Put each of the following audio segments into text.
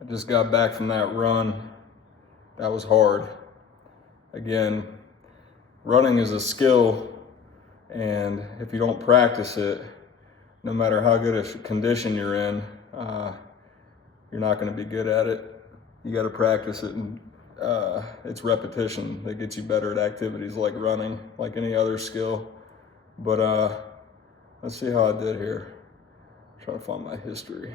I just got back from that run. That was hard. Again, running is a skill, and if you don't practice it, no matter how good a condition you're in, you're not going to be good at it. You got to practice it, and it's repetition that gets you better at activities like running, like any other skill. But let's see how I did here. I'm trying to find my history.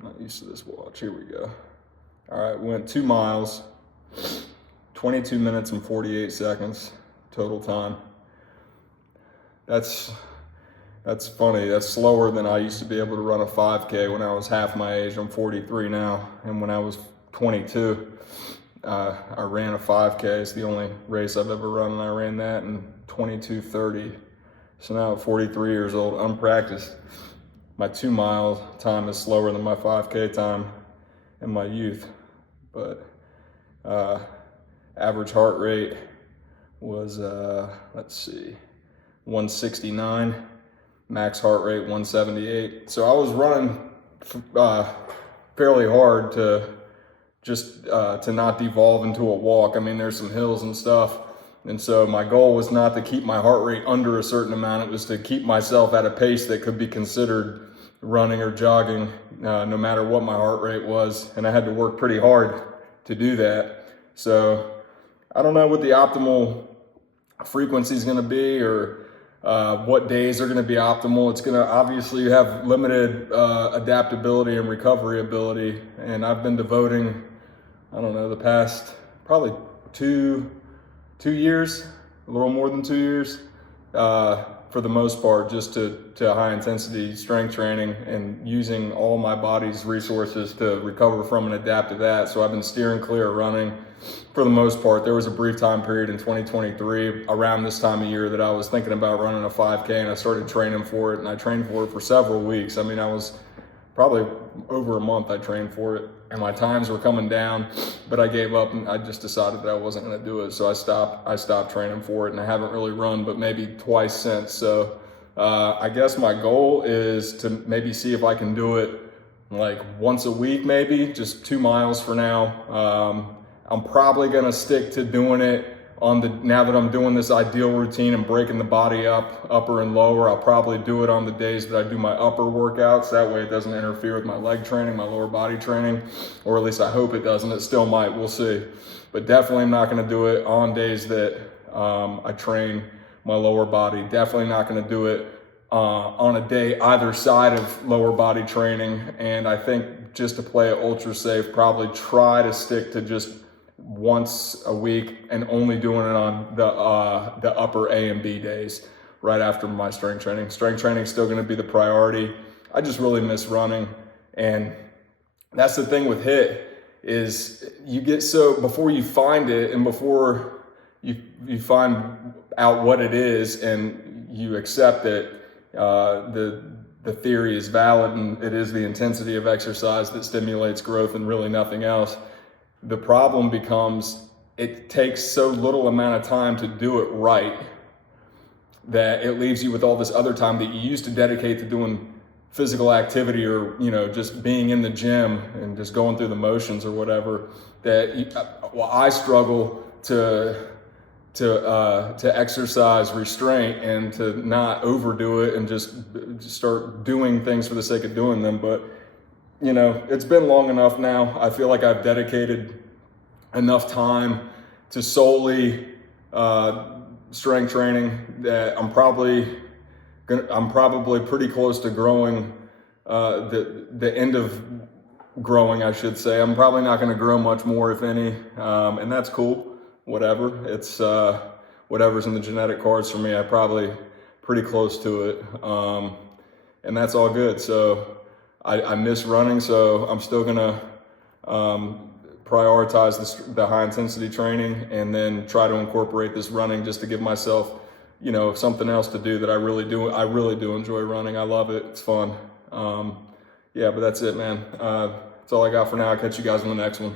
I'm not used to this watch. Here we go. All right, went 2 miles, 22 minutes and 48 seconds total time. That's funny. That's slower than I used to be able to run a 5K when I was half my age. I'm 43 now, and when I was 22, I ran a 5K. It's the only race I've ever run, and I ran that in 22:30. So now at 43 years old, unpracticed, my 2 mile time is slower than my 5K time in my youth. But average heart rate was, let's see, 169, max heart rate 178. So I was running fairly hard to just to not devolve into a walk. I mean, there's some hills and stuff. And so my goal was not to keep my heart rate under a certain amount. It was to keep myself at a pace that could be considered running or jogging, no matter what my heart rate was. And I had to work pretty hard to do that. So I don't know what the optimal frequency is going to be, or what days are going to be optimal. It's going to obviously have limited adaptability and recovery ability. And I've been devoting, I don't know, the past probably two years, a little more than 2 years, for the most part, just to high intensity strength training and using all my body's resources to recover from and adapt to that. So I've been steering clear of running for the most part. There was a brief time period in 2023 around this time of year that I was thinking about running a 5K, and I started training for it, and I trained for it for several weeks. I mean, I was probably over a month I trained for it, and my times were coming down, but I gave up, and I just decided that I wasn't going to do it. So I stopped training for it, and I haven't really run but maybe twice since. So I guess my goal is to maybe see if I can do it like once a week, maybe just 2 miles for now. I'm probably going to stick to doing it now that I'm doing this ideal routine and breaking the body up, upper and lower. I'll probably do it on the days that I do my upper workouts. That way it doesn't interfere with my leg training, my lower body training, or at least I hope it doesn't. It still might, we'll see. But definitely I'm not going to do it on days that I train my lower body. Definitely not going to do it on a day either side of lower body training. And I think just to play it ultra safe, probably try to stick to just once a week and only doing it on the upper A and B days right after my strength training. Strength training is still going to be the priority. I just really miss running, and that's the thing with HIIT is you get so before you find it and before you find out what it is and you accept it, the theory is valid and it is the intensity of exercise that stimulates growth and really nothing else. The problem becomes it takes so little amount of time to do it right that it leaves you with all this other time that you used to dedicate to doing physical activity or, just being in the gym and just going through the motions or whatever, I struggle to exercise restraint and to not overdo it and just start doing things for the sake of doing them. But it's been long enough now. I feel like I've dedicated enough time to solely strength training that I'm probably pretty close to growing, the end of growing, I should say. I'm probably not going to grow much more, if any, and that's cool. Whatever. It's whatever's in the genetic cards for me. I'm probably pretty close to it, and that's all good. So I miss running, so I'm still gonna prioritize the high intensity training and then try to incorporate this running just to give myself, something else to do that I really do. I really do enjoy running. I love it. It's fun. Yeah, but that's it, man. That's all I got for now. I'll catch you guys on the next one.